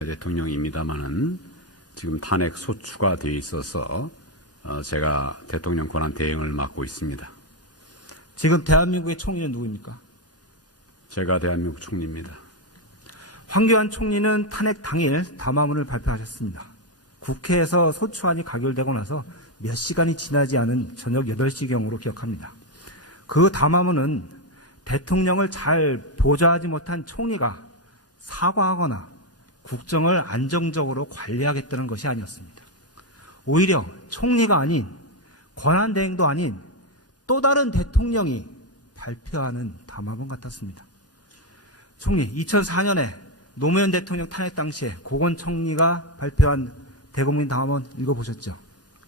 대통령입니다마는 지금 탄핵 소추가 되어 있어서 제가 대통령 권한 대행을 맡고 있습니다. 지금 대한민국의 총리는 누구입니까? 제가 대한민국 총리입니다. 황교안 총리는 탄핵 당일 담화문을 발표하셨습니다. 국회에서 소추안이 가결되고 나서 몇 시간이 지나지 않은 저녁 8시경으로 기억합니다. 그 담화문은 대통령을 잘 보좌하지 못한 총리가 사과하거나 국정을 안정적으로 관리하겠다는 것이 아니었습니다. 오히려 총리가 아닌 권한대행도 아닌 또 다른 대통령이 발표하는 담화문 같았습니다. 총리, 2004년에 노무현 대통령 탄핵 당시에 고건 총리가 발표한 대국민 담화문 읽어보셨죠?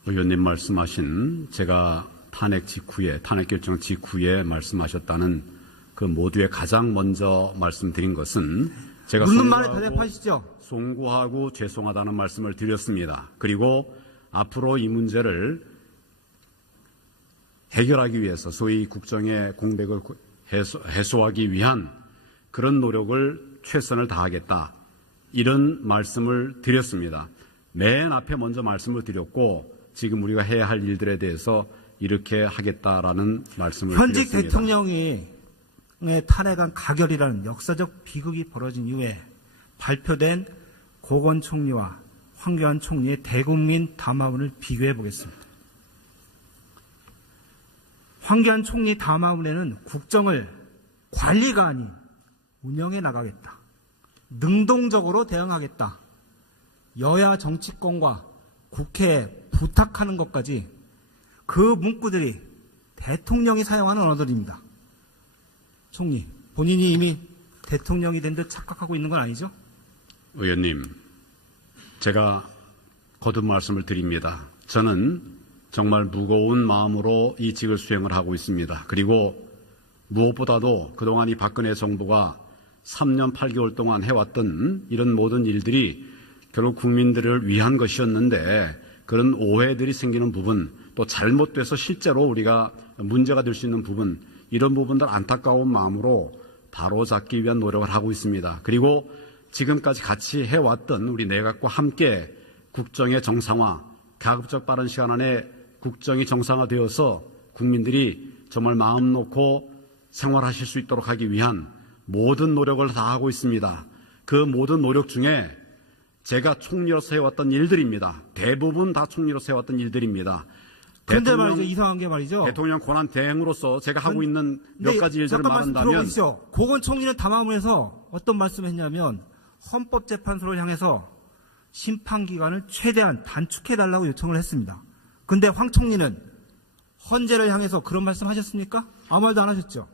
의원님 말씀하신 제가 탄핵 결정 직후에 말씀하셨다는 그 모두에 가장 먼저 말씀드린 것은 제가 묻는 말에 대답하시죠. 송구하고 죄송하다는 말씀을 드렸습니다. 그리고 앞으로 이 문제를 해결하기 위해서 소위 국정의 공백을 해소하기 위한 그런 노력을 최선을 다하겠다. 이런 말씀을 드렸습니다. 맨 앞에 먼저 말씀을 드렸고 지금 우리가 해야 할 일들에 대해서 이렇게 하겠다라는 말씀을 현직 드렸습니다. 대통령이 탄핵안 가결이라는 역사적 비극이 벌어진 이후에 발표된 고건 총리와 황교안 총리의 대국민 담화문을 비교해 보겠습니다. 황교안 총리 담화문에는 국정을 관리가 아닌 운영해 나가겠다. 능동적으로 대응하겠다. 여야 정치권과 국회에 부탁하는 것까지 그 문구들이 대통령이 사용하는 언어들입니다. 총리, 본인이 이미 대통령이 된 듯 착각하고 있는 건 아니죠? 의원님, 제가 거듭 말씀을 드립니다. 저는 정말 무거운 마음으로 이 직을 수행을 하고 있습니다. 그리고 무엇보다도 그동안 이 박근혜 정부가 3년 8개월 동안 해왔던 이런 모든 일들이 결국 국민들을 위한 것이었는데 그런 오해들이 생기는 부분, 또 잘못돼서 실제로 우리가 문제가 될 수 있는 부분, 이런 부분들 안타까운 마음으로 바로잡기 위한 노력을 하고 있습니다. 그리고 지금까지 같이 해왔던 우리 내각과 함께 국정의 정상화, 가급적 빠른 시간 안에 국정이 정상화되어서 국민들이 정말 마음 놓고 생활하실 수 있도록 하기 위한 모든 노력을 다하고 있습니다. 그 모든 노력 중에 제가 총리로서 해왔던 일들입니다. 대부분 다 총리로서 해왔던 일들입니다. 그런데 말이죠. 이상한 게 말이죠. 대통령 권한 대행으로서 제가 하고 있는 몇 가지 일들을 말한다면. 들어보시죠. 고건 총리는 담화문에서 어떤 말씀을 했냐면 헌법재판소를 향해서 심판기간을 최대한 단축해달라고 요청을 했습니다. 그런데 황 총리는 헌재를 향해서 그런 말씀 하셨습니까? 아무 말도 안 하셨죠.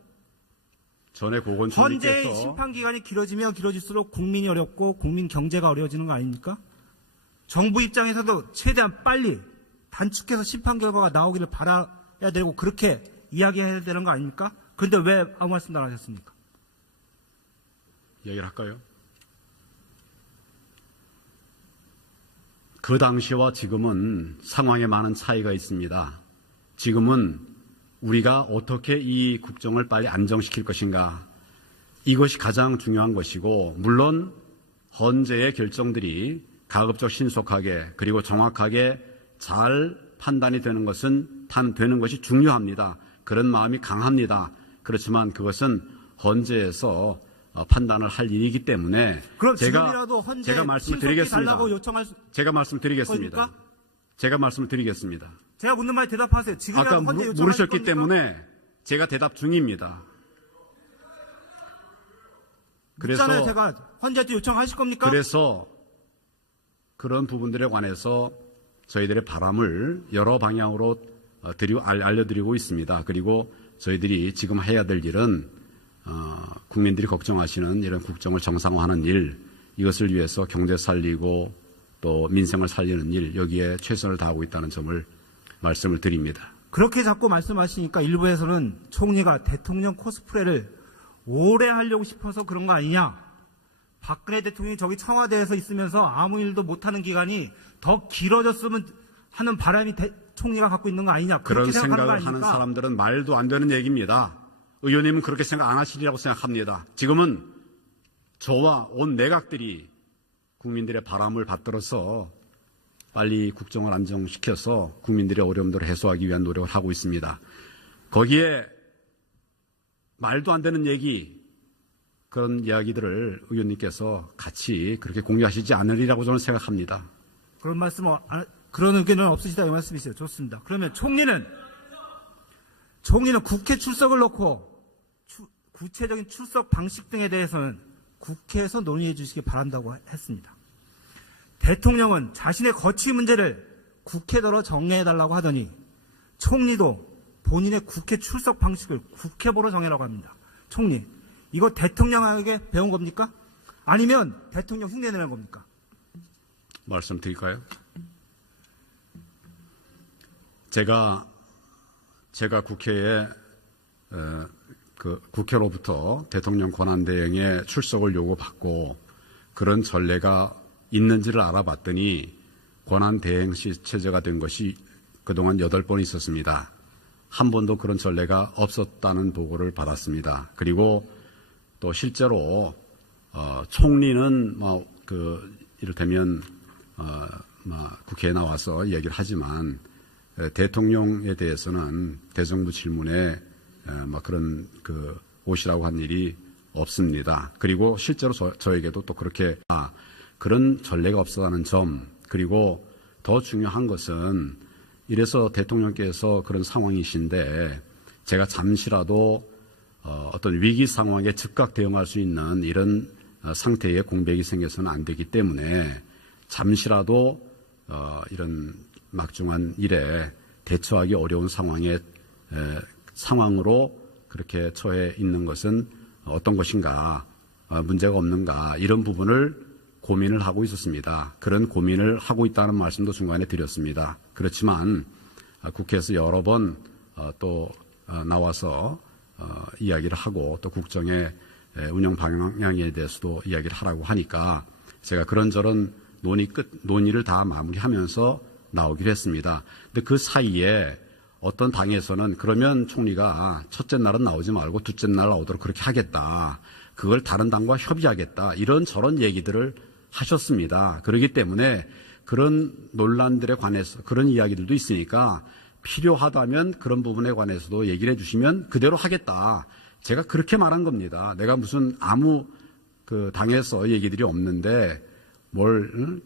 전에 고건 총리께서 헌재의 심판기간이 길어지면 길어질수록 국민이 어렵고 국민 경제가 어려워지는 거 아닙니까? 정부 입장에서도 최대한 빨리 단축해서 심판 결과가 나오기를 바라야 되고 그렇게 이야기해야 되는 거 아닙니까? 그런데 왜 아무 말씀도 안 하셨습니까? 얘기를 할까요? 그 당시와 지금은 상황에 많은 차이가 있습니다. 지금은 우리가 어떻게 이 국정을 빨리 안정시킬 것인가, 이것이 가장 중요한 것이고, 물론 헌재의 결정들이 가급적 신속하게 그리고 정확하게 잘 판단이 되는 것이 중요합니다. 그런 마음이 강합니다. 그렇지만 그것은 헌재에서 판단을 할 일이기 때문에 그럼 지금이라도 헌재 제가 말씀드리겠습니다. 달라고 요청할 제가 말씀드리겠습니다. 겁니까? 제가 말씀드리겠습니다. 제가 묻는 말에 대답하세요. 지금이라도 아까 헌재 요청할 물으셨기 겁니까? 때문에 제가 대답 중입니다. 그래서 제가 헌재한테 요청하실 겁니까? 그래서 그런 부분들에 관해서 저희들의 바람을 여러 방향으로 알려드리고 있습니다. 그리고 저희들이 지금 해야 될 일은 국민들이 걱정하시는 이런 국정을 정상화하는 일, 이것을 위해서 경제 살리고 또 민생을 살리는 일, 여기에 최선을 다하고 있다는 점을 말씀을 드립니다. 그렇게 자꾸 말씀하시니까 일부에서는 총리가 대통령 코스프레를 오래 하려고 싶어서 그런 거 아니냐. 박근혜 대통령이 저기 청와대에서 있으면서 아무 일도 못하는 기간이 더 길어졌으면 하는 바람이 총리가 갖고 있는 거 아니냐. 그런 생각을 하는 하는 사람들은 말도 안 되는 얘기입니다. 의원님은 그렇게 생각 안 하시리라고 생각합니다. 지금은 저와 온 내각들이 국민들의 바람을 받들어서 빨리 국정을 안정시켜서 국민들의 어려움들을 해소하기 위한 노력을 하고 있습니다. 거기에 말도 안 되는 얘기, 그런 이야기들을 의원님께서 같이 그렇게 공유하시지 않으리라고 저는 생각합니다. 그런 말씀, 그런 의견은 없으시다 이 말씀이세요. 좋습니다. 그러면 총리는 국회 출석을 놓고 구체적인 출석 방식 등에 대해서는 국회에서 논의해 주시기 바란다고 했습니다. 대통령은 자신의 거취 문제를 국회더러 정리해달라고 하더니 총리도 본인의 국회 출석 방식을 국회보로 정해라고 합니다. 총리, 이거 대통령에게 배운 겁니까? 아니면 대통령 흉내내는 겁니까? 말씀드릴까요? 제가 국회에 국회로부터 대통령 권한대행의 출석을 요구받고 그런 전례가 있는지를 알아봤더니 권한대행시 체제가 된 것이 그동안 8번 있었습니다. 한 번도 그런 전례가 없었다는 보고를 받았습니다. 그리고 또 실제로 총리는 이를테면 국회에 나와서 이야기를 하지만 대통령에 대해서는 대정부 질문에 그런 오시라고 한 일이 없습니다. 그리고 실제로 저에게도 또 그렇게 그런 전례가 없었다는 점, 그리고 더 중요한 것은 이래서 대통령께서 그런 상황이신데 제가 잠시라도 어떤 위기 상황에 즉각 대응할 수 있는 이런 상태의 공백이 생겨서는 안 되기 때문에 잠시라도 이런 막중한 일에 대처하기 어려운 상황으로 그렇게 처해 있는 것은 어떤 것인가, 문제가 없는가, 이런 부분을 고민을 하고 있었습니다. 그런 고민을 하고 있다는 말씀도 중간에 드렸습니다. 그렇지만 국회에서 여러 번 또 나와서 이야기를 하고 또 국정의 운영 방향에 대해서도 이야기를 하라고 하니까 제가 그런저런 논의를 다 마무리하면서 나오기로 했습니다. 근데 그 사이에 어떤 당에서는 그러면 총리가 첫째 날은 나오지 말고 둘째 날 나오도록 그렇게 하겠다. 그걸 다른 당과 협의하겠다. 이런저런 얘기들을 하셨습니다. 그렇기 때문에 그런 논란들에 관해서 그런 이야기들도 있으니까 필요하다면 그런 부분에 관해서도 얘기를 해주시면 그대로 하겠다. 제가 그렇게 말한 겁니다. 내가 무슨 아무 당에서 얘기들이 없는데 무슨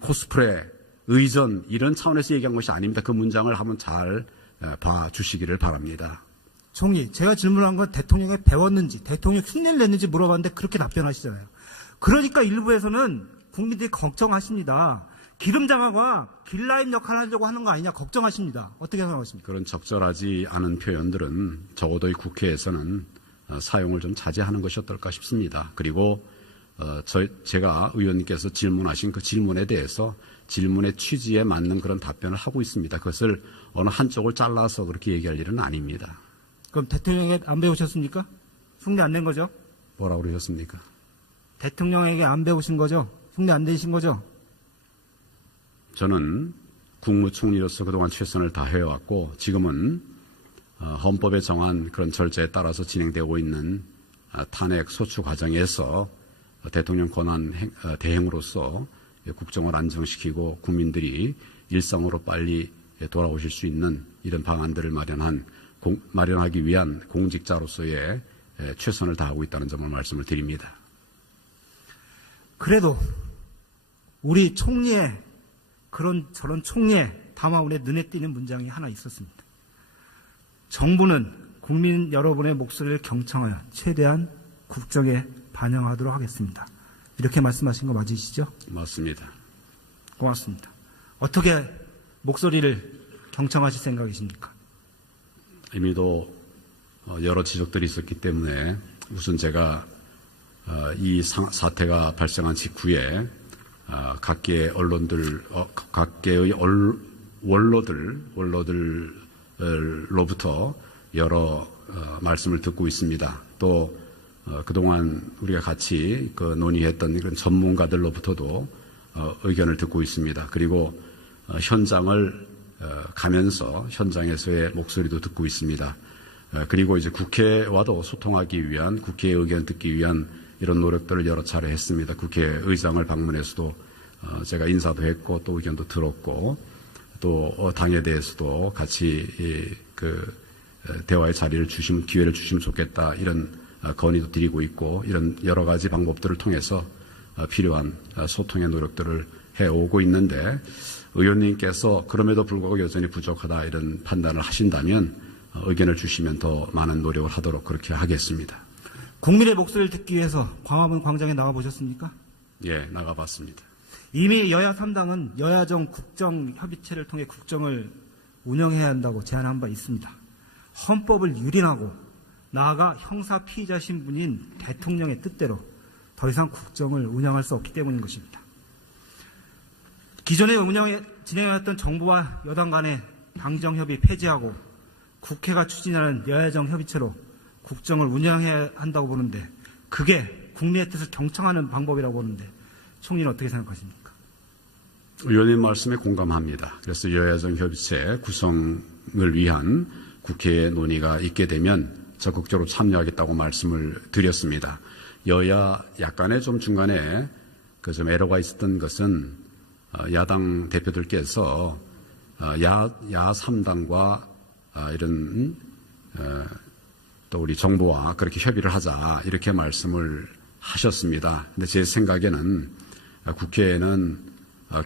코스프레, 의전 이런 차원에서 얘기한 것이 아닙니다. 그 문장을 한번 잘 봐주시기를 바랍니다. 총리, 제가 질문한 건 대통령이 배웠는지 대통령이 흉내를 냈는지 물어봤는데 그렇게 답변하시잖아요. 그러니까 일부에서는 국민들이 걱정하십니다. 기름장화가 길라임 역할을 하려고 하는 거 아니냐 걱정하십니다. 어떻게 생각하십니까? 그런 적절하지 않은 표현들은 적어도 이 국회에서는 사용을 좀 자제하는 것이 어떨까 싶습니다. 그리고 제가 의원님께서 질문하신 그 질문에 대해서 질문의 취지에 맞는 그런 답변을 하고 있습니다. 그것을 어느 한쪽을 잘라서 그렇게 얘기할 일은 아닙니다. 그럼 대통령에게 안 배우셨습니까? 흉내 안 낸 거죠? 뭐라고 그러셨습니까? 대통령에게 안 배우신 거죠? 흉내 안 내신 거죠? 저는 국무총리로서 그동안 최선을 다해왔고 지금은 헌법에 정한 그런 절차에 따라서 진행되고 있는 탄핵 소추 과정에서 대통령 권한 대행으로서 국정을 안정시키고 국민들이 일상으로 빨리 돌아오실 수 있는 이런 방안들을 마련하기 위한 공직자로서의 최선을 다하고 있다는 점을 말씀을 드립니다. 그래도 우리 총리의 저런 총리의 담화문에 눈에 띄는 문장이 하나 있었습니다. 정부는 국민 여러분의 목소리를 경청하여 최대한 국정에 반영하도록 하겠습니다. 이렇게 말씀하신 거 맞으시죠? 맞습니다. 고맙습니다. 어떻게 목소리를 경청하실 생각이십니까? 이미도 여러 지적들이 있었기 때문에 우선 제가 이 사태가 발생한 직후에 각계의 원로들로부터 여러 말씀을 듣고 있습니다. 또 그동안 우리가 같이 논의했던 그런 전문가들로부터도 의견을 듣고 있습니다. 그리고 현장을 가면서 현장에서의 목소리도 듣고 있습니다. 그리고 이제 국회와도 소통하기 위한 국회의 의견을 듣기 위한 이런 노력들을 여러 차례 했습니다. 국회의장을 방문해서도 제가 인사도 했고 또 의견도 들었고 또 당에 대해서도 같이 대화의 자리를 기회를 주시면 좋겠다 이런 건의도 드리고 있고 이런 여러 가지 방법들을 통해서 필요한 소통의 노력들을 해오고 있는데 의원님께서 그럼에도 불구하고 여전히 부족하다 이런 판단을 하신다면 의견을 주시면 더 많은 노력을 하도록 그렇게 하겠습니다. 국민의 목소리를 듣기 위해서 광화문 광장에 나가보셨습니까? 예, 나가봤습니다. 이미 여야 3당은 여야정 국정협의체를 통해 국정을 운영해야 한다고 제안한 바 있습니다. 헌법을 유린하고 나아가 형사 피의자 신분인 대통령의 뜻대로 더 이상 국정을 운영할 수 없기 때문인 것입니다. 기존에 진행해왔던 정부와 여당 간의 당정협의 폐지하고 국회가 추진하는 여야정 협의체로 국정을 운영해야 한다고 보는데 그게 국민의 뜻을 경청하는 방법이라고 보는데 총리는 어떻게 생각하십니까? 의원님 말씀에 공감합니다. 그래서 여야정 협의체 구성을 위한 국회의 논의가 있게 되면 적극적으로 참여하겠다고 말씀을 드렸습니다. 여야 약간의 좀 중간에 좀 에러가 있었던 것은 야당 대표들께서 야 3당과 이런 또 우리 정부와 그렇게 협의를 하자 이렇게 말씀을 하셨습니다. 근데 제 생각에는 국회에는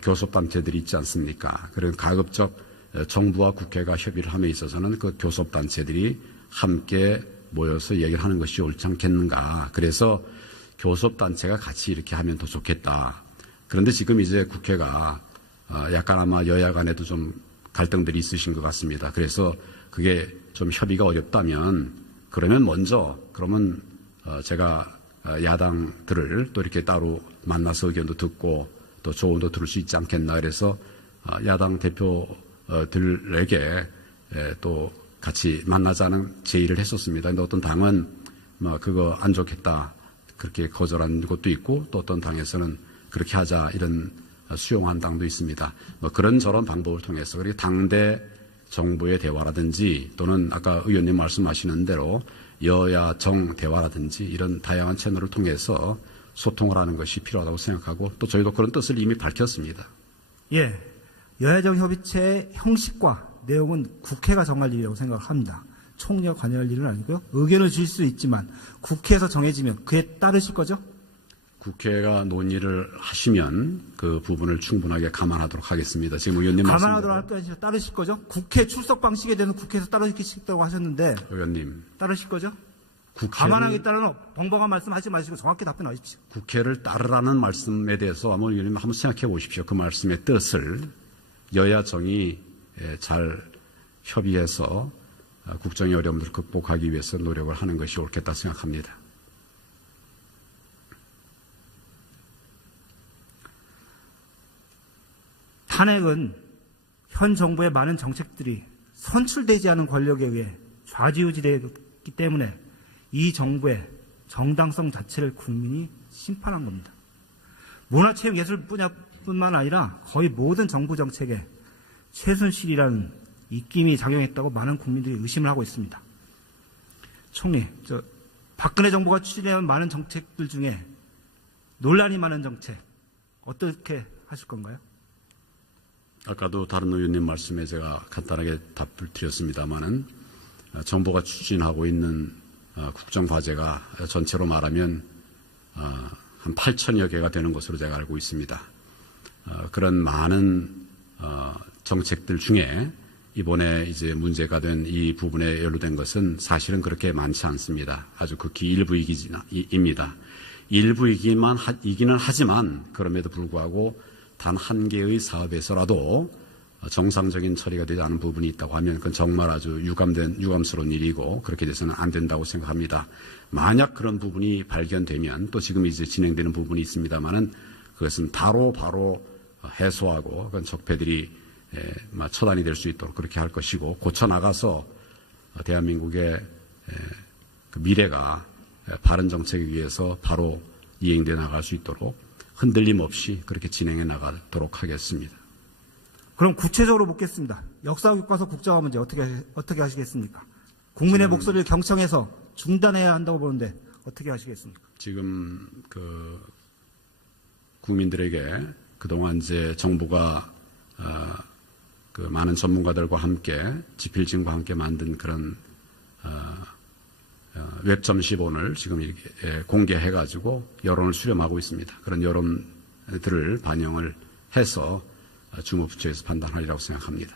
교섭단체들이 있지 않습니까? 그런 가급적 정부와 국회가 협의를 함에 있어서는 그 교섭단체들이 함께 모여서 얘기를 하는 것이 옳지 않겠는가. 그래서 교섭단체가 같이 이렇게 하면 더 좋겠다. 그런데 지금 이제 국회가 약간 아마 여야 간에도 좀 갈등들이 있으신 것 같습니다. 그래서 그게 좀 협의가 어렵다면 그러면 그러면 제가 야당들을 또 이렇게 따로 만나서 의견도 듣고 또 조언도 들을 수 있지 않겠나. 그래서 야당 대표들에게 또 같이 만나자는 제의를 했었습니다. 근데 어떤 당은 그거 안 좋겠다 그렇게 거절한 것도 있고 또 어떤 당에서는 그렇게 하자 이런 수용한 당도 있습니다. 그런저런 방법을 통해서 그리고 당대 정부의 대화라든지 또는 아까 의원님 말씀하시는 대로 여야 정 대화라든지 이런 다양한 채널을 통해서 소통을 하는 것이 필요하다고 생각하고 또 저희도 그런 뜻을 이미 밝혔습니다. 예, 여야정 협의체의 형식과 내용은 국회가 정할 일이라고 생각합니다. 총리가 관여할 일은 아니고요. 의견을 줄 수 있지만 국회에서 정해지면 그에 따르실 거죠? 국회가 논의를 하시면 그 부분을 충분하게 감안하도록 하겠습니다. 지금 의원님 감안하도록 할 게 아니라 따르실 거죠? 국회 출석 방식에 대해서 국회에서 따르시겠다고 하셨는데 의원님 따르실 거죠? 감안하겠다는 벙벙한 말씀하지 마시고 정확히 답변하십시오. 국회를 따르라는 말씀에 대해서 아마 의원님 한번 생각해 보십시오. 그 말씀의 뜻을 여야 정이 잘 협의해서 국정의 어려움을 극복하기 위해서 노력을 하는 것이 옳겠다 생각합니다. 탄핵은 현 정부의 많은 정책들이 선출되지 않은 권력에 의해 좌지우지되기 때문에 이 정부의 정당성 자체를 국민이 심판한 겁니다. 문화체육예술뿐만 아니라 거의 모든 정부 정책에 최순실이라는 입김이 작용했다고 많은 국민들이 의심을 하고 있습니다. 총리, 박근혜 정부가 추진해온 많은 정책들 중에 논란이 많은 정책 어떻게 하실 건가요? 아까도 다른 의원님 말씀에 제가 간단하게 답을 드렸습니다마는 정부가 추진하고 있는 국정과제가 전체로 말하면 한 8천여 개가 되는 것으로 제가 알고 있습니다. 그런 많은 정책들 중에 이번에 이제 문제가 된 이 부분에 연루된 것은 사실은 그렇게 많지 않습니다. 아주 극히 일부입니다. 일부이기는 하지만 그럼에도 불구하고 단 한 개의 사업에서라도 정상적인 처리가 되지 않은 부분이 있다고 하면 그건 정말 아주 유감스러운 일이고 그렇게 돼서는 안 된다고 생각합니다. 만약 그런 부분이 발견되면 또 지금 이제 진행되는 부분이 있습니다만은 그것은 바로 해소하고 그건 적폐들이 처단이 될 수 있도록 그렇게 할 것이고 고쳐나가서 대한민국의 그 미래가 바른 정책에 의해서 바로 이행돼 나갈 수 있도록 흔들림 없이 그렇게 진행해 나가도록 하겠습니다. 그럼 구체적으로 묻겠습니다. 역사교과서 국정화 문제 어떻게 하시겠습니까? 국민의 목소리를 경청해서 중단해야 한다고 보는데 어떻게 하시겠습니까? 지금 국민들에게 그동안 이제 정부가 그 많은 전문가들과 함께 지필진과 함께 만든 그런 웹 점시본을 지금 이렇게 공개해가지고 여론을 수렴하고 있습니다. 그런 여론들을 반영을 해서 주무부처에서 판단하리라고 생각합니다.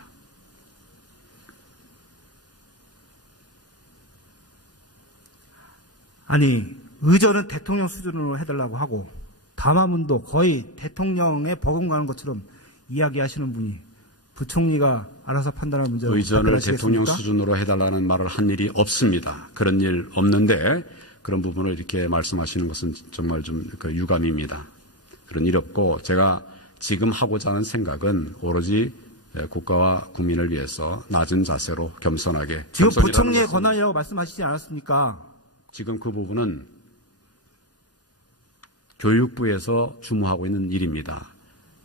아니, 의전은 대통령 수준으로 해달라고 하고 담화문도 거의 대통령의 버금가는 것처럼 이야기하시는 분이 부총리가 알아서 판단할 문제라고 의전을 답변하시겠습니까? 대통령 수준으로 해달라는 말을 한 일이 없습니다. 그런 일 없는데 그런 부분을 이렇게 말씀하시는 것은 정말 좀 유감입니다. 그런 일 없고 제가 지금 하고자 하는 생각은 오로지 국가와 국민을 위해서 낮은 자세로 겸손하게. 지금 겸손이라는 부총리의 것은 권한이라고 말씀하시지 않았습니까? 지금 그 부분은 교육부에서 주무하고 있는 일입니다.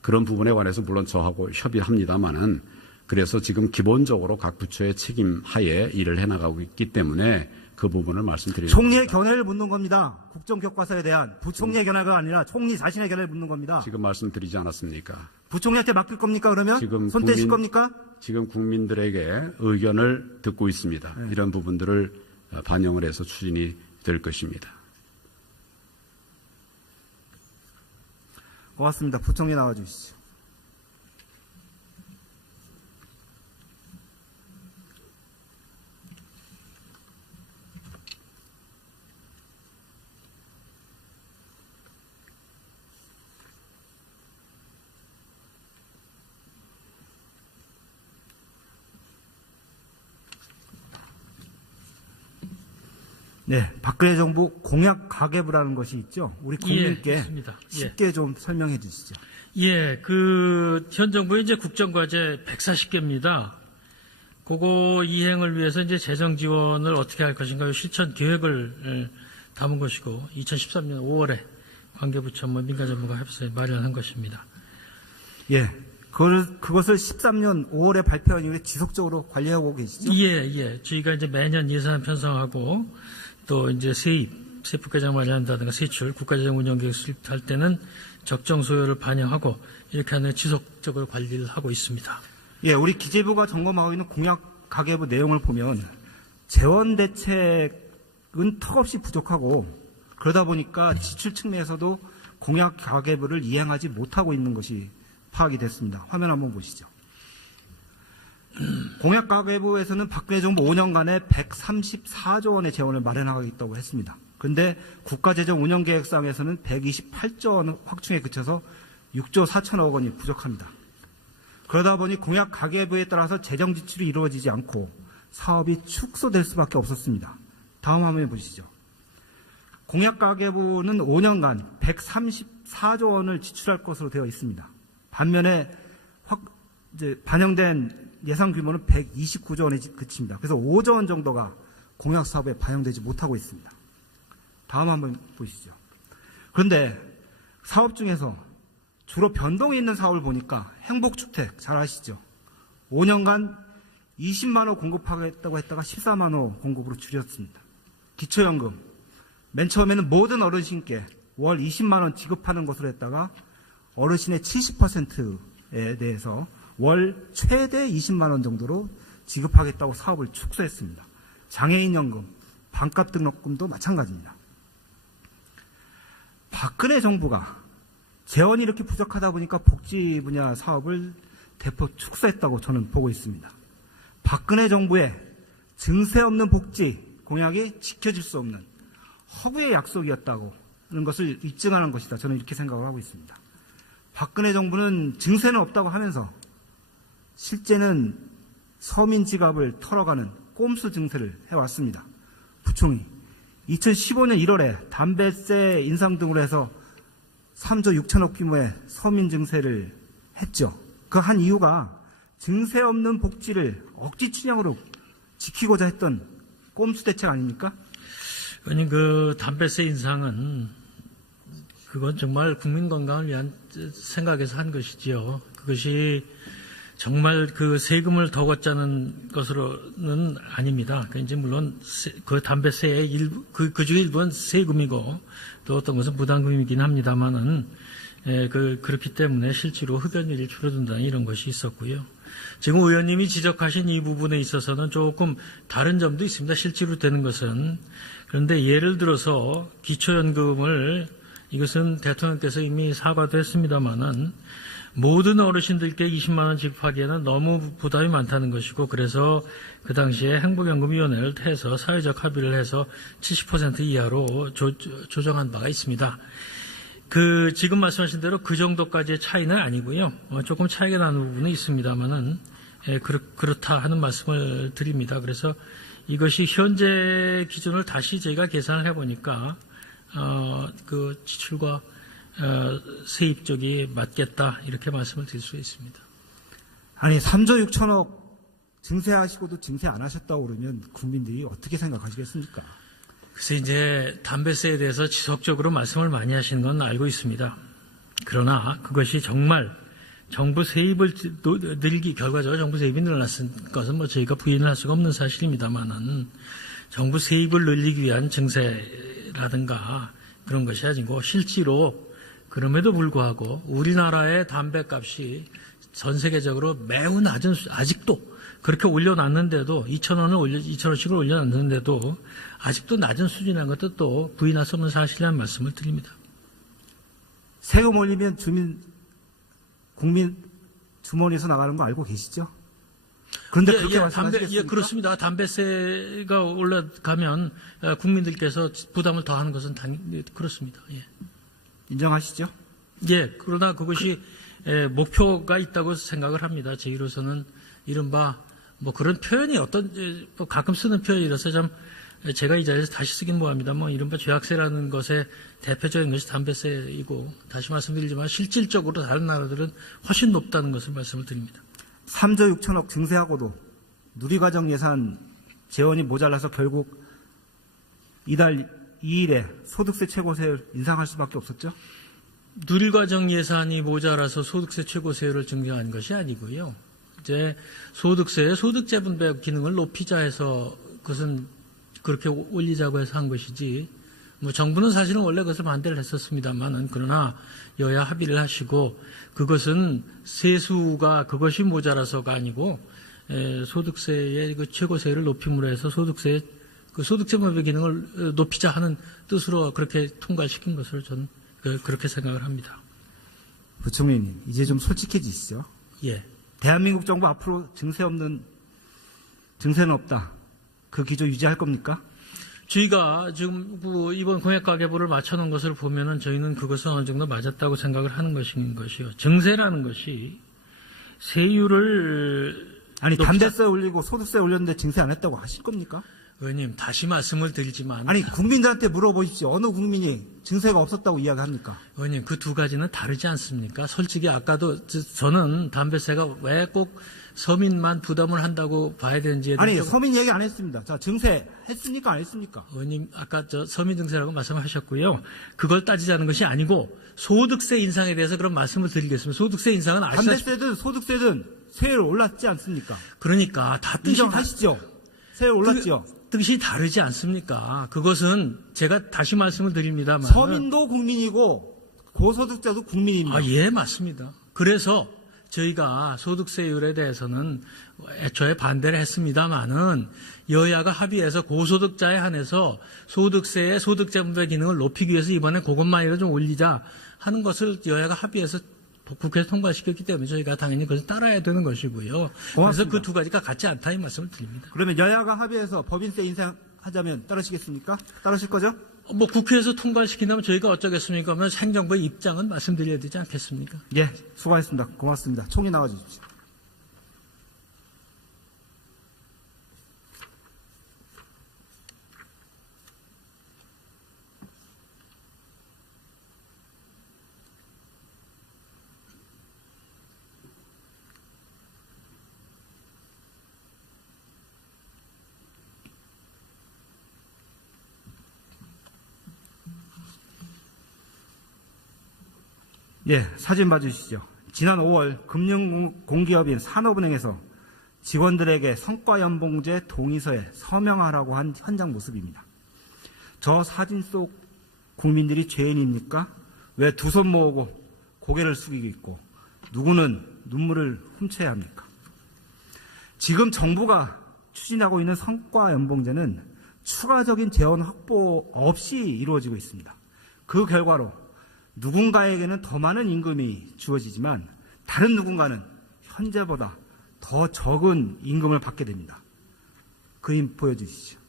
그런 부분에 관해서 물론 저하고 협의합니다만은 그래서 지금 기본적으로 각 부처의 책임 하에 일을 해나가고 있기 때문에 그 부분을 말씀드리는 총리의 겁니다. 견해를 묻는 겁니다. 국정교과서에 대한 부총리의 견해가 아니라 총리 자신의 견해를 묻는 겁니다. 지금 말씀드리지 않았습니까? 부총리한테 맡길 겁니까 그러면? 지금 손 떼실 겁니까? 지금 국민들에게 의견을 듣고 있습니다. 네. 이런 부분들을 반영을 해서 추진이 될 것입니다. 고맙습니다. 부총리 나와 주시죠. 네, 박근혜 정부 공약 가계부라는 것이 있죠. 우리 국민께 있습니다. 쉽게 좀 설명해 주시죠. 현 정부의 이제 국정과제 140개입니다. 그거 이행을 위해서 이제 재정 지원을 어떻게 할 것인가 실천 계획을 담은 것이고 2013년 5월에 관계부처 민간 전문가 협의소에 마련한 것입니다. 예, 그것을 13년 5월에 발표한 이후에 지속적으로 관리하고 계시죠? 저희가 이제 매년 예산 편성하고 또 이제 세입 국가장 마련한다든가 세출, 국가재정 운영 계획 수립할 때는 적정 소요를 반영하고 이렇게 하는 지속적으로 관리를 하고 있습니다. 예, 우리 기재부가 점검하고 있는 공약 가계부 내용을 보면 재원 대책은 턱없이 부족하고 그러다 보니까 지출 측면에서도 공약 가계부를 이행하지 못하고 있는 것이 파악이 됐습니다. 화면 한번 보시죠. 공약 가계부에서는 박근혜 정부 5년간에 134조 원의 재원을 마련하겠다고 했습니다. 그런데 국가재정 운영계획상에서는 128조 원 확충에 그쳐서 6조 4천억 원이 부족합니다. 그러다 보니 공약 가계부에 따라서 재정 지출이 이루어지지 않고 사업이 축소될 수밖에 없었습니다. 다음 화면 보시죠. 공약 가계부는 5년간 134조 원을 지출할 것으로 되어 있습니다. 반면에 이제 반영된 예상 규모는 129조 원에 그칩니다. 그래서 5조 원 정도가 공약 사업에 반영되지 못하고 있습니다. 다음 한번 보시죠. 그런데 사업 중에서 주로 변동이 있는 사업을 보니까 행복주택 잘 아시죠? 5년간 20만 호 공급하겠다고 했다가 14만 호 공급으로 줄였습니다. 기초연금 맨 처음에는 모든 어르신께 월 20만 원 지급하는 것으로 했다가 어르신의 70%에 대해서 월 최대 20만 원 정도로 지급하겠다고 사업을 축소했습니다. 장애인연금, 반값 등록금도 마찬가지입니다. 박근혜 정부가 재원이 이렇게 부족하다 보니까 복지 분야 사업을 대폭 축소했다고 저는 보고 있습니다. 박근혜 정부의 증세 없는 복지 공약이 지켜질 수 없는 허구의 약속이었다고 하는 것을 입증하는 것이다. 저는 이렇게 생각을 하고 있습니다. 박근혜 정부는 증세는 없다고 하면서 실제는 서민 지갑을 털어가는 꼼수 증세를 해왔습니다. 부총리 2015년 1월에 담배세 인상 등으로 해서 3조 6천억 규모의 서민 증세를 했죠. 그 한 이유가 증세 없는 복지를 억지 춘향으로 지키고자 했던 꼼수 대책 아닙니까? 의원님, 그 담배세 인상은 그건 정말 국민 건강을 위한 생각에서 한 것이지요. 그것이 정말 그 세금을 더 걷자는 것으로는 아닙니다. 그 이제 물론 그 담배세의 일부, 그 중에 일부는 세금이고 또 어떤 것은 부담금이긴 합니다만은 그렇기 때문에 실제로 흡연율이 줄어든다는 이런 것이 있었고요. 지금 의원님이 지적하신 이 부분에 있어서는 조금 다른 점도 있습니다. 실제로 되는 것은. 그런데 예를 들어서 기초연금을 이것은 대통령께서 이미 사과도 했습니다만은 모든 어르신들께 20만 원 지급하기에는 너무 부담이 많다는 것이고 그래서 그 당시에 행복연금위원회를 해서 사회적 합의를 해서 70% 이하로 조정한 바가 있습니다. 지금 말씀하신 대로 그 정도까지의 차이는 아니고요. 조금 차이가 나는 부분은 있습니다만은 그렇다 하는 말씀을 드립니다. 그래서 이것이 현재 기준을 다시 저희가 계산을 해보니까 그 지출과 세입 쪽이 맞겠다 이렇게 말씀을 드릴 수 있습니다. 아니 3조 6천억 증세하시고도 증세 안 하셨다고 그러면 국민들이 어떻게 생각하시겠습니까? 그래서 이제 담배세에 대해서 지속적으로 말씀을 많이 하시는 건 알고 있습니다. 그러나 그것이 정말 정부 세입을 결과적으로 정부 세입이 늘어났은 것은 뭐 저희가 부인을 할 수가 없는 사실입니다만은 정부 세입을 늘리기 위한 증세라든가 그런 것이 아니고 실제로 그럼에도 불구하고 우리나라의 담배값이 전 세계적으로 매우 낮은 아직도 그렇게 올려놨는데도 2,000원씩을 올려놨는데도 아직도 낮은 수준이라는 것도 또 부인할 수 없는 사실이라는 말씀을 드립니다. 세금 올리면 국민 주머니에서 나가는 거 알고 계시죠? 그런데 그렇게 말씀하시겠습니까? 그렇습니다. 담배세가 올라가면 국민들께서 부담을 더하는 것은 당연히 그렇습니다. 예. 인정하시죠? 예, 그러나 그것이 목표가 있다고 생각을 합니다. 저희로서는 이른바 뭐 그런 표현이 가끔 쓰는 표현이라서 좀 제가 이 자리에서 다시 쓰긴 뭐합니다. 뭐 이른바 죄악세라는 것의 대표적인 것이 담배세이고 다시 말씀드리지만 실질적으로 다른 나라들은 훨씬 높다는 것을 말씀을 드립니다. 3조 6천억 증세하고도 누리과정 예산 재원이 모자라서 결국 이달 2일에 소득세 최고세를 인상할 수밖에 없었죠? 누리과정 예산이 모자라서 소득세 최고세율을 증정한 것이 아니고요. 이제 소득세의 소득재분배 기능을 높이자 해서 그것은 그렇게 올리자고 해서 한 것이지 뭐 정부는 사실은 원래 그것을 반대를 했었습니다만은 그러나 여야 합의를 하시고 그것은 세수가 그것이 모자라서가 아니고 소득세의 그 최고세율을 높임으로 해서 소득세의 그 소득재분배 기능을 높이자 하는 뜻으로 그렇게 통과시킨 것으로 저는 그렇게 생각을 합니다. 부총리님, 이제 좀 솔직해지시죠? 예. 대한민국 정부 앞으로 증세는 없다. 그 기조 유지할 겁니까? 저희가 지금 이번 공약가계부를 맞춰놓은 것을 보면은 저희는 그것은 어느 정도 맞았다고 생각을 하는 것이요. 증세라는 것이 세율을 아니 담배세 올리고 소득세 올렸는데 증세 안 했다고 하실 겁니까? 의원님 다시 말씀을 드리지만 아니 국민들한테 물어보십시오. 어느 국민이 증세가 없었다고 이야기합니까? 의원님 그 두 가지는 다르지 않습니까? 솔직히 아까도 저는 담배세가 왜 꼭 서민만 부담을 한다고 봐야 되는지에 아니 대해서 서민 얘기 안 했습니다. 자 증세 했습니까 안 했습니까? 의원님 아까 서민 증세라고 말씀하셨고요. 그걸 따지자는 것이 아니고 소득세 인상에 대해서 그런 말씀을 드리겠습니다. 소득세 인상은 아시다시피 담배세든 소득세든 세율 올랐지 않습니까? 그러니까 다 뜻이 인정하시죠? 세율 올랐죠? 뜻이 다르지 않습니까? 그것은 제가 다시 말씀을 드립니다만 서민도 국민이고 고소득자도 국민입니다. 예, 맞습니다. 그래서 저희가 소득세율에 대해서는 애초에 반대를 했습니다만은 여야가 합의해서 고소득자에 한해서 소득세의 소득재분배 기능을 높이기 위해서 이번에 그것만이라도 좀 올리자 하는 것을 여야가 합의해서 국회에서 통과시켰기 때문에 저희가 당연히 그것을 따라야 되는 것이고요. 고맙습니다. 그래서 그 두 가지가 같지 않다 이 말씀을 드립니다. 그러면 여야가 합의해서 법인세 인상하자면 따르시겠습니까? 따르실 거죠? 뭐 국회에서 통과시킨다면 저희가 어쩌겠습니까? 하면 행정부의 입장은 말씀드려야 되지 않겠습니까? 예, 수고하셨습니다. 고맙습니다. 총리 나와 주십시오. 예, 사진 봐주시죠. 지난 5월 금융공기업인 산업은행에서 직원들에게 성과연봉제 동의서에 서명하라고 한 현장 모습입니다. 저 사진 속 국민들이 죄인입니까? 왜 두 손 모으고 고개를 숙이고 있고 누구는 눈물을 훔쳐야 합니까? 지금 정부가 추진하고 있는 성과연봉제는 추가적인 재원 확보 없이 이루어지고 있습니다. 그 결과로 누군가에게는 더 많은 임금이 주어지지만 다른 누군가는 현재보다 더 적은 임금을 받게 됩니다. 그림 보여주시죠.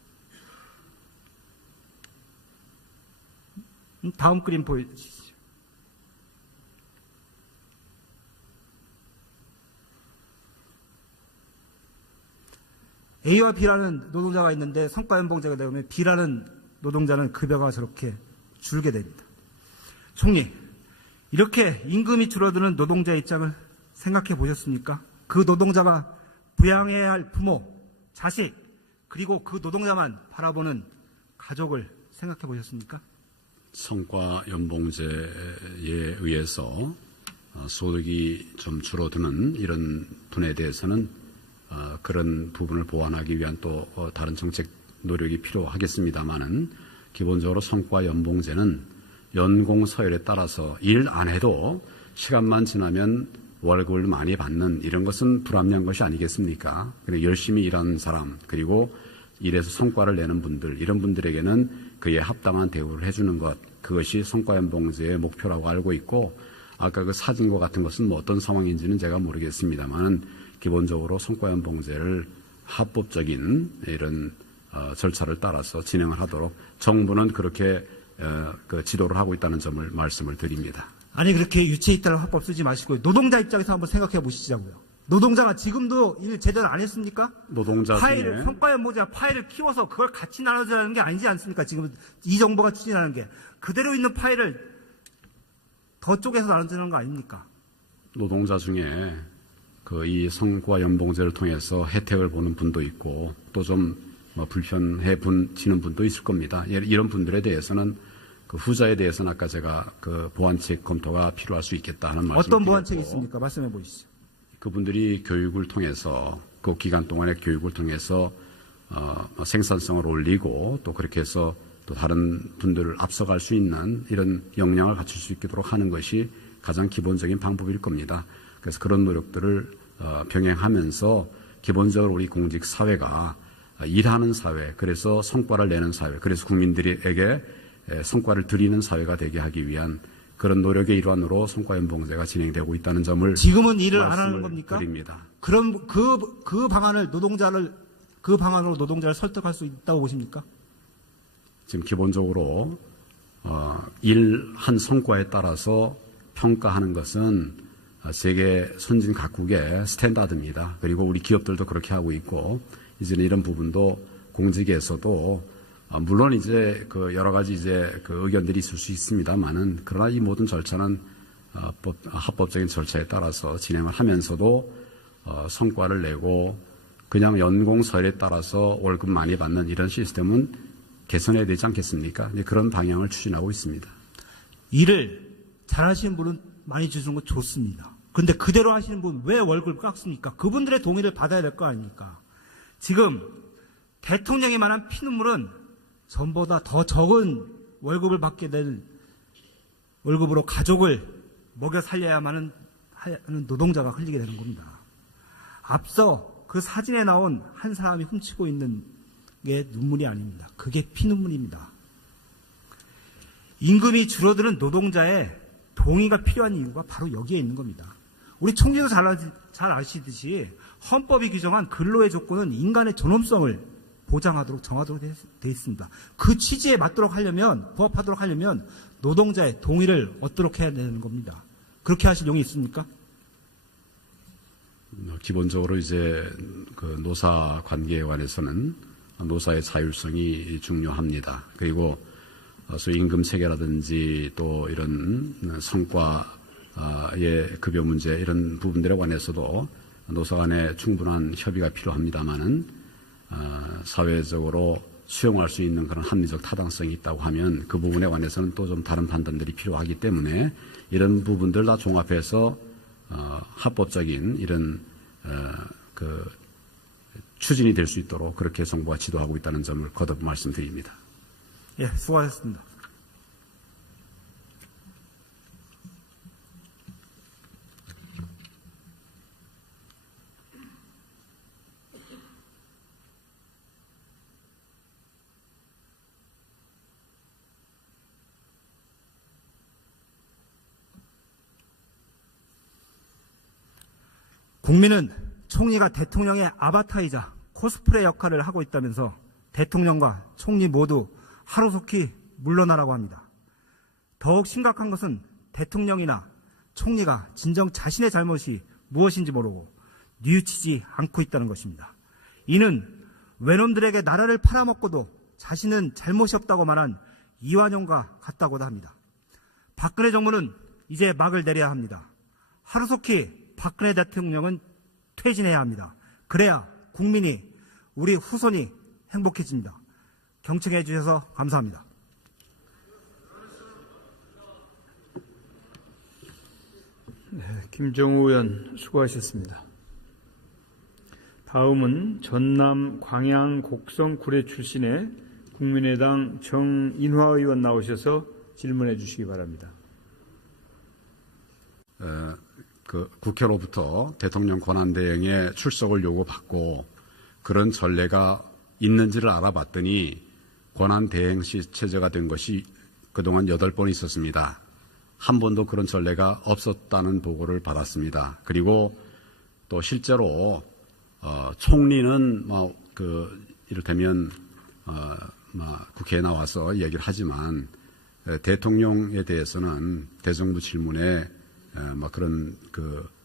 다음 그림 보여주시죠. A와 B라는 노동자가 있는데 성과연봉제가 되면 B라는 노동자는 급여가 저렇게 줄게 됩니다. 총리, 이렇게 임금이 줄어드는 노동자 입장을 생각해 보셨습니까? 그 노동자가 부양해야 할 부모, 자식, 그리고 그 노동자만 바라보는 가족을 생각해 보셨습니까? 성과 연봉제에 의해서 소득이 좀 줄어드는 이런 분에 대해서는 그런 부분을 보완하기 위한 또 다른 정책 노력이 필요하겠습니다만은 기본적으로 성과 연봉제는 연공 서열에 따라서 일 안 해도 시간만 지나면 월급을 많이 받는 이런 것은 불합리한 것이 아니겠습니까? 그리고 열심히 일하는 사람 그리고 일에서 성과를 내는 분들 이런 분들에게는 그에 합당한 대우를 해주는 것 그것이 성과연봉제의 목표라고 알고 있고 아까 그 사진과 같은 것은 뭐 어떤 상황인지는 제가 모르겠습니다만은 기본적으로 성과연봉제를 합법적인 이런 절차를 따라서 진행을 하도록 정부는 그렇게 그 지도를 하고 있다는 점을 말씀을 드립니다. 아니 그렇게 유체이탈 화법 쓰지 마시고 노동자 입장에서 한번 생각해 보시자고요. 노동자가 지금도 일 제대로 안 했습니까? 노동자 파일을 중에 성과연봉제 파일을 키워서 그걸 같이 나눠주라는 게 아니지 않습니까? 지금 이 정부가 추진하는 게 그대로 있는 파일을 더 쪼개서 나눠주는 거 아닙니까? 노동자 중에 그 이 성과연봉제를 통해서 혜택을 보는 분도 있고 또 좀 불편해 지는 분도 있을 겁니다. 이런 분들에 대해서는 그 후자에 대해서는 아까 제가 그 보완책 검토가 필요할 수 있겠다 하는 말씀을 어떤 보완책이 드렸고 있습니까? 말씀해 보시죠. 그분들이 교육을 통해서 그 기간 동안의 교육을 통해서 생산성을 올리고 또 그렇게 해서 또 다른 분들을 앞서갈 수 있는 이런 역량을 갖출 수 있도록 하는 것이 가장 기본적인 방법일 겁니다. 그래서 그런 노력들을 병행하면서 기본적으로 우리 공직 사회가 일하는 사회, 그래서 성과를 내는 사회, 그래서 국민들에게 성과를 드리는 사회가 되게 하기 위한 그런 노력의 일환으로 성과연봉제가 진행되고 있다는 점을 지금은 일을 안 하는 겁니까? 드립니다. 그럼 그 방안을 그 방안으로 노동자를 설득할 수 있다고 보십니까? 지금 기본적으로 일한 성과에 따라서 평가하는 것은 세계 선진 각국의 스탠다드입니다. 그리고 우리 기업들도 그렇게 하고 있고 이제는 이런 부분도 공직에서도 물론 이제 그 여러 가지 이제 그 의견들이 있을 수 있습니다만은 그러나 이 모든 절차는 합법적인 절차에 따라서 진행을 하면서도 성과를 내고 그냥 연공서열에 따라서 월급 많이 받는 이런 시스템은 개선해야 되지 않겠습니까? 그런 방향을 추진하고 있습니다. 일을 잘하시는 분은 많이 주시는 거 좋습니다. 그런데 그대로 하시는 분 왜 월급을 깎습니까? 그분들의 동의를 받아야 될 거 아닙니까? 지금 대통령이 말한 피눈물은 전보다 더 적은 월급을 받게 될 월급으로 가족을 먹여 살려야만 하는 노동자가 흘리게 되는 겁니다. 앞서 그 사진에 나온 한 사람이 훔치고 있는 게 눈물이 아닙니다. 그게 피눈물입니다. 임금이 줄어드는 노동자의 동의가 필요한 이유가 바로 여기에 있는 겁니다. 우리 총리도 잘 아시듯이 헌법이 규정한 근로의 조건은 인간의 존엄성을 보장하도록 정하도록 되어 있습니다. 그 취지에 맞도록 하려면 부합하도록 하려면 노동자의 동의를 얻도록 해야 되는 겁니다. 그렇게 하실 용이 있습니까? 기본적으로 이제 그 노사 관계에 관해서는 노사의 자율성이 중요합니다. 그리고 소위 임금 체계라든지 또 이런 성과의 급여 문제 이런 부분들에 관해서도 노사 간에 충분한 협의가 필요합니다만은 사회적으로 수용할 수 있는 그런 합리적 타당성이 있다고 하면 그 부분에 관해서는 또 좀 다른 판단들이 필요하기 때문에 이런 부분들 다 종합해서 합법적인 이런 추진이 될 수 있도록 그렇게 정부가 지도하고 있다는 점을 거듭 말씀드립니다. 예, 수고하셨습니다. 국민은 총리가 대통령의 아바타이자 코스프레 역할을 하고 있다면서 대통령과 총리 모두 하루속히 물러나라고 합니다. 더욱 심각한 것은 대통령이나 총리가 진정 자신의 잘못이 무엇인지 모르고 뉘우치지 않고 있다는 것입니다. 이는 외놈들에게 나라를 팔아먹고도 자신은 잘못이 없다고 말한 이완용과 같다고도 합니다. 박근혜 정부는 이제 막을 내려야 합니다. 하루속히 박근혜 대통령은 퇴진해야 합니다. 그래야 국민이, 우리 후손이 행복해집니다. 경청해 주셔서 감사합니다. 네, 김정우 의원 수고하셨습니다. 다음은 전남 광양 곡성 구례 출신의 국민의당 정인화 의원 나오셔서 질문해 주시기 바랍니다. 국회로부터 대통령 권한대행의 출석을 요구받고 그런 전례가 있는지를 알아봤더니 권한대행시 체제가 된 것이 그동안 8번 있었습니다. 한 번도 그런 전례가 없었다는 보고를 받았습니다. 그리고 또 실제로 총리는 이를테면 국회에 나와서 얘기를 하지만 대통령에 대해서는 대정부 질문에 그런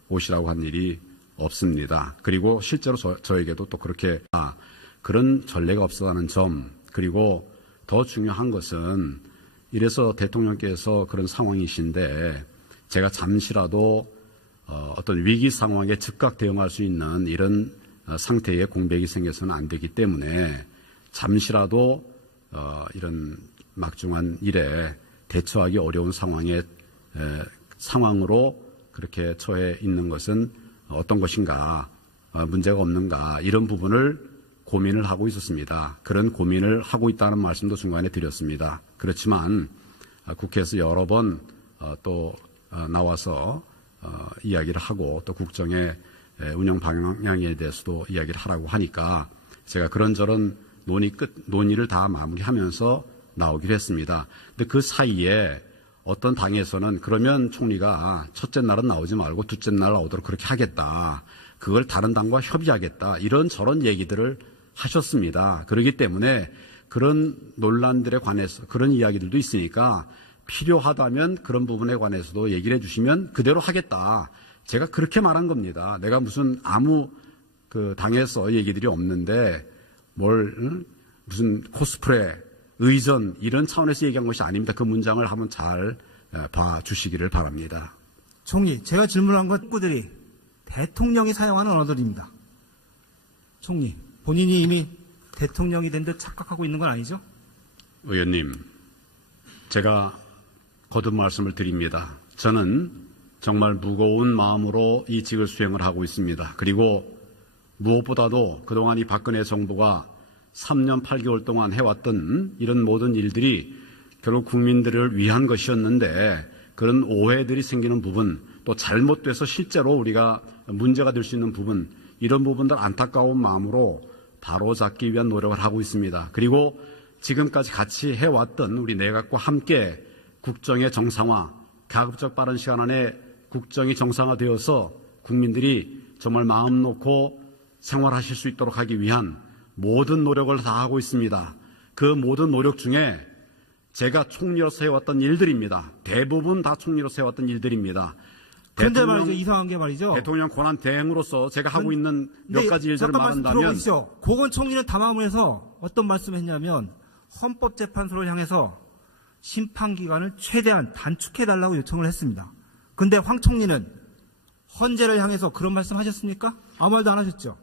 오시라고 한 일이 없습니다. 그리고 실제로 저에게도 또 그렇게 그런 전례가 없었다는 점, 그리고 더 중요한 것은 이래서 대통령께서 그런 상황이신데 제가 잠시라도 어떤 위기 상황에 즉각 대응할 수 있는 이런 상태에 공백이 생겨서는 안 되기 때문에 잠시라도 이런 막중한 일에 대처하기 어려운 상황으로 그렇게 처해 있는 것은 어떤 것인가, 문제가 없는가, 이런 부분을 고민을 하고 있었습니다. 그런 고민을 하고 있다는 말씀도 중간에 드렸습니다. 그렇지만 국회에서 여러 번 또 나와서 이야기를 하고 또 국정의 운영 방향에 대해서도 이야기를 하라고 하니까 제가 그런저런 논의를 다 마무리하면서 나오기로 했습니다. 근데 그 사이에 어떤 당에서는 그러면 총리가 첫째 날은 나오지 말고 둘째 날 나오도록 그렇게 하겠다. 그걸 다른 당과 협의하겠다. 이런 저런 얘기들을 하셨습니다. 그렇기 때문에 그런 논란들에 관해서 그런 이야기들도 있으니까 필요하다면 그런 부분에 관해서도 얘기를 해주시면 그대로 하겠다. 제가 그렇게 말한 겁니다. 내가 무슨 아무 당에서 얘기들이 없는데 무슨 코스프레, 의전 이런 차원에서 얘기한 것이 아닙니다. 그 문장을 한번 잘 봐주시기를 바랍니다. 총리, 제가 질문한 것들이 대통령이 사용하는 언어들입니다. 총리, 본인이 이미 대통령이 된 듯 착각하고 있는 건 아니죠? 의원님, 제가 거듭 말씀을 드립니다. 저는 정말 무거운 마음으로 이 직을 수행을 하고 있습니다. 그리고 무엇보다도 그동안 이 박근혜 정부가 3년 8개월 동안 해왔던 이런 모든 일들이 결국 국민들을 위한 것이었는데 그런 오해들이 생기는 부분, 또 잘못돼서 실제로 우리가 문제가 될 수 있는 부분, 이런 부분들 안타까운 마음으로 바로잡기 위한 노력을 하고 있습니다. 그리고 지금까지 같이 해왔던 우리 내각과 함께 국정의 정상화, 가급적 빠른 시간 안에 국정이 정상화되어서 국민들이 정말 마음 놓고 생활하실 수 있도록 하기 위한 모든 노력을 다하고 있습니다. 그 모든 노력 중에 제가 총리로서 해왔던 일들입니다. 대부분 다 총리로서 해왔던 일들입니다. 그런데 말이죠, 이상한 게 말이죠. 대통령 권한 대행으로서 제가 하고 있는 몇 가지 일들을 잠깐 말씀 말한다면 들어보시죠. 고건 총리는 담화문에서 어떤 말씀을 했냐면 헌법재판소를 향해서 심판기간을 최대한 단축해달라고 요청을 했습니다. 그런데 황 총리는 헌재를 향해서 그런 말씀 하셨습니까? 아무 말도 안 하셨죠.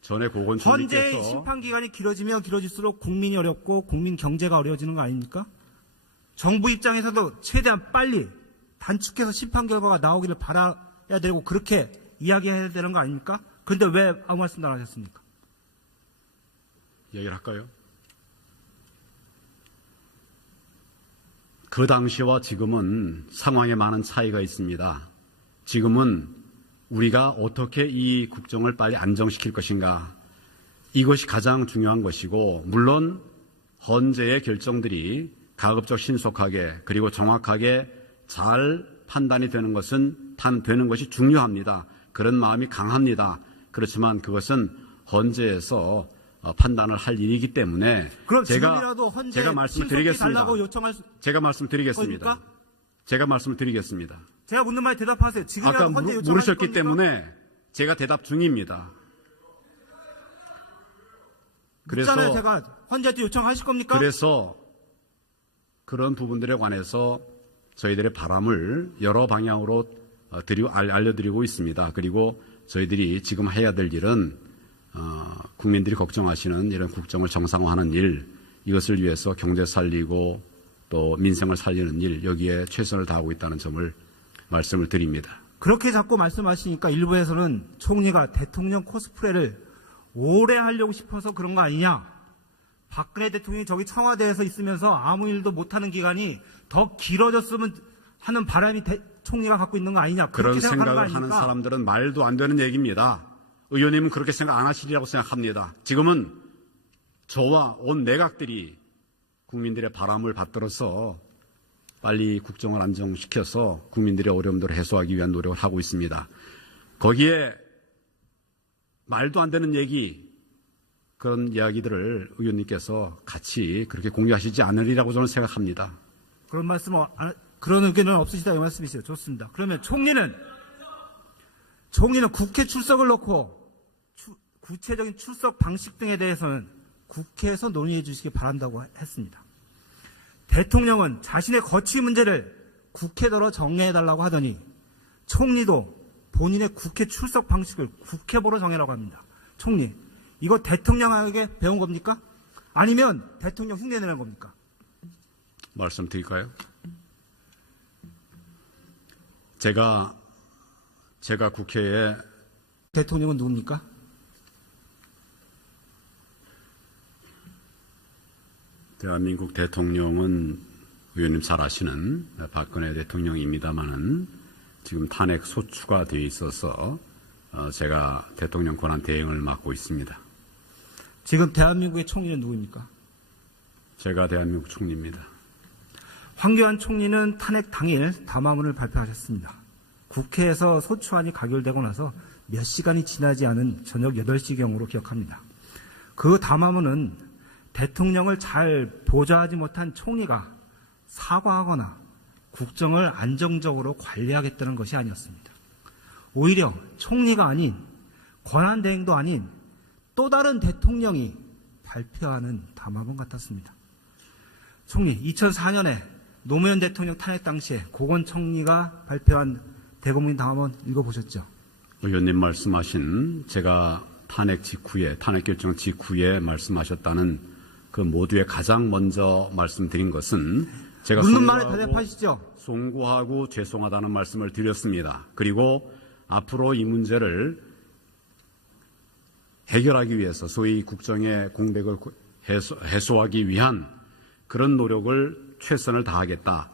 전에 고건 헌재의 총리께서 심판기간이 길어지면 길어질수록 국민이 어렵고 국민 경제가 어려워지는 거 아닙니까? 정부 입장에서도 최대한 빨리 단축해서 심판 결과가 나오기를 되고 그렇게 이야기해야 되는 거 아닙니까? 그런데 왜 아무 말씀도 안 하셨습니까? 얘기를 할까요? 그 당시와 지금은 상황에 많은 차이가 있습니다. 지금은 우리가 어떻게 이 국정을 빨리 안정시킬 것인가, 이것이 가장 중요한 것이고, 물론 헌재의 결정들이 가급적 신속하게 그리고 정확하게 잘 판단이 되는 것이 중요합니다. 그런 마음이 강합니다. 그렇지만 그것은 헌재에서 판단을 할 일이기 때문에 그럼 지금이라도 헌재 제가 말씀을 달라고 요청할 수 제가 말씀드리겠습니다. 겁니까? 제가 말씀을 드리겠습니다. 제가 묻는 말에 대답하세요. 지금이라도 아까 헌재 요청할 물으셨기 겁니까? 때문에 제가 대답 중입니다. 묻잖아요. 제가 헌재한테 요청하실 겁니까? 그래서 그런 부분들에 관해서 저희들의 바람을 여러 방향으로 알려드리고 있습니다. 그리고 저희들이 지금 해야 될 일은 국민들이 걱정하시는 이런 국정을 정상화하는 일, 이것을 위해서 경제 살리고 또 민생을 살리는 일, 여기에 최선을 다하고 있다는 점을 말씀을 드립니다. 그렇게 자꾸 말씀하시니까 일부에서는 총리가 대통령 코스프레를 오래 하려고 싶어서 그런 거 아니냐. 박근혜 대통령이 저기 청와대에서 있으면서 아무 일도 못하는 기간이 더 길어졌으면 하는 바람이 총리가 갖고 있는 거 아니냐. 그런 그렇게 생각하는 거 생각을 하는 아닙니까? 사람들은 말도 안 되는 얘기입니다. 의원님은 그렇게 생각 안 하시리라고 생각합니다. 지금은 저와 온 내각들이 국민들의 바람을 받들어서 빨리 국정을 안정시켜서 국민들의 어려움들을 해소하기 위한 노력을 하고 있습니다. 거기에 말도 안 되는 얘기, 그런 이야기들을 의원님께서 같이 그렇게 공유하시지 않으리라고 저는 생각합니다. 그런 말씀, 그런 의견은 없으시다 이 말씀이시죠. 좋습니다. 그러면 총리는 국회 출석을 놓고 구체적인 출석 방식 등에 대해서는 국회에서 논의해 주시기 바란다고 했습니다. 대통령은 자신의 거취 문제를 국회더러 정리해달라고 하더니 총리도 본인의 국회 출석 방식을 국회보러 정해라고 합니다. 총리, 이거 대통령에게 배운 겁니까? 아니면 대통령 흉내내는 겁니까? 말씀드릴까요? 제가 국회에 대통령은 누굽니까? 대한민국 대통령은 의원님 잘 아시는 박근혜 대통령입니다마는 지금 탄핵 소추가 되어 있어서 제가 대통령 권한 대행을 맡고 있습니다. 지금 대한민국의 총리는 누구입니까? 제가 대한민국 총리입니다. 황교안 총리는 탄핵 당일 담화문을 발표하셨습니다. 국회에서 소추안이 가결되고 나서 몇 시간이 지나지 않은 저녁 8시경으로 기억합니다. 그 담화문은 대통령을 잘 보좌하지 못한 총리가 사과하거나 국정을 안정적으로 관리하겠다는 것이 아니었습니다. 오히려 총리가 아닌 권한대행도 아닌 또 다른 대통령이 발표하는 담화문 같았습니다. 총리, 2004년에 노무현 대통령 탄핵 당시에 고건 총리가 발표한 대국민 담화문 읽어보셨죠? 의원님 말씀하신 제가 탄핵 결정 직후에 말씀하셨다는 그 모두에 가장 먼저 말씀드린 것은 제가 묻는 말에 대답하시죠. 송구하고 죄송하다는 말씀을 드렸습니다. 그리고 앞으로 이 문제를 해결하기 위해서 소위 국정의 공백을 해소하기 위한 그런 노력을 최선을 다하겠다.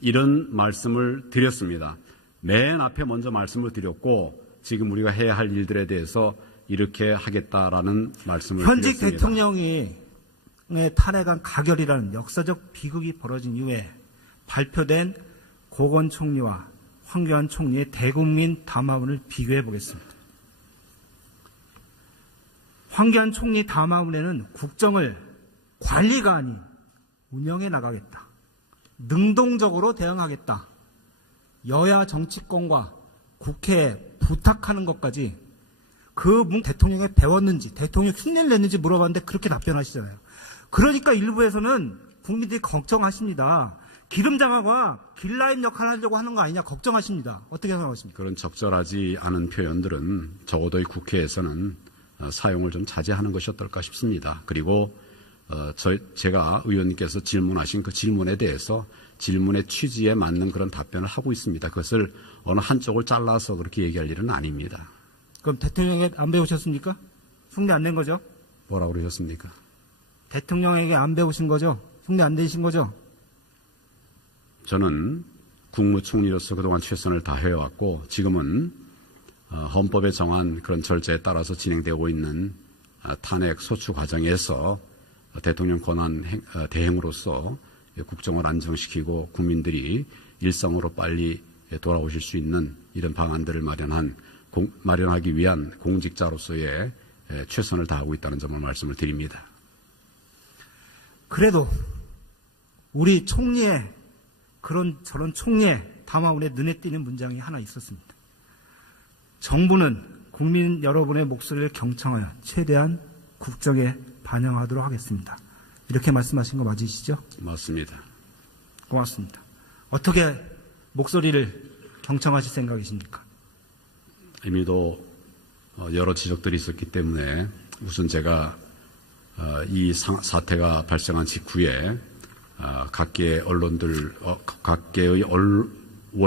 이런 말씀을 드렸습니다. 맨 앞에 먼저 말씀을 드렸고 지금 우리가 해야 할 일들에 대해서 이렇게 하겠다라는 말씀을 현직 드렸습니다. 대통령의 탄핵안 가결이라는 역사적 비극이 벌어진 이후에 발표된 고건 총리와 황교안 총리의 대국민 담화문을 비교해 보겠습니다. 황교안 총리 담화문에는 국정을 관리가 아닌 운영해 나가겠다. 능동적으로 대응하겠다. 여야 정치권과 국회에 부탁하는 것까지 그 대통령이 배웠는지 대통령이 흉내를 냈는지 물어봤는데 그렇게 답변하시잖아요. 그러니까 일부에서는 국민들이 걱정하십니다. 기름장화가 길라임 역할을 하려고 하는 거 아니냐 걱정하십니다. 어떻게 생각하십니까? 그런 적절하지 않은 표현들은 적어도 이 국회에서는 사용을 좀 자제하는 것이 어떨까 싶습니다. 그리고 제가 의원님께서 질문하신 그 질문에 대해서 질문의 취지에 맞는 그런 답변을 하고 있습니다. 그것을 어느 한쪽을 잘라서 그렇게 얘기할 일은 아닙니다. 그럼 대통령에게 안 배우셨습니까? 흉내 안 낸 거죠? 뭐라고 그러셨습니까? 대통령에게 안 배우신 거죠? 흉내 안 내신 거죠? 저는 국무총리로서 그동안 최선을 다해왔고 지금은 헌법에 정한 그런 절차에 따라서 진행되고 있는 탄핵 소추 과정에서 대통령 권한 대행으로서 국정을 안정시키고 국민들이 일상으로 빨리 돌아오실 수 있는 이런 방안들을 마련하기 위한 공직자로서의 최선을 다하고 있다는 점을 말씀을 드립니다. 그래도 우리 총리의 저런 총리의 담화문에 눈에 띄는 문장이 하나 있었습니다. 정부는 국민 여러분의 목소리를 경청하여 최대한 국정에 반영하도록 하겠습니다. 이렇게 말씀하신 거 맞으시죠? 맞습니다. 고맙습니다. 어떻게 목소리를 경청하실 생각이십니까? 이미도 여러 지적들이 있었기 때문에 우선 제가 이 사태가 발생한 직후에 각계의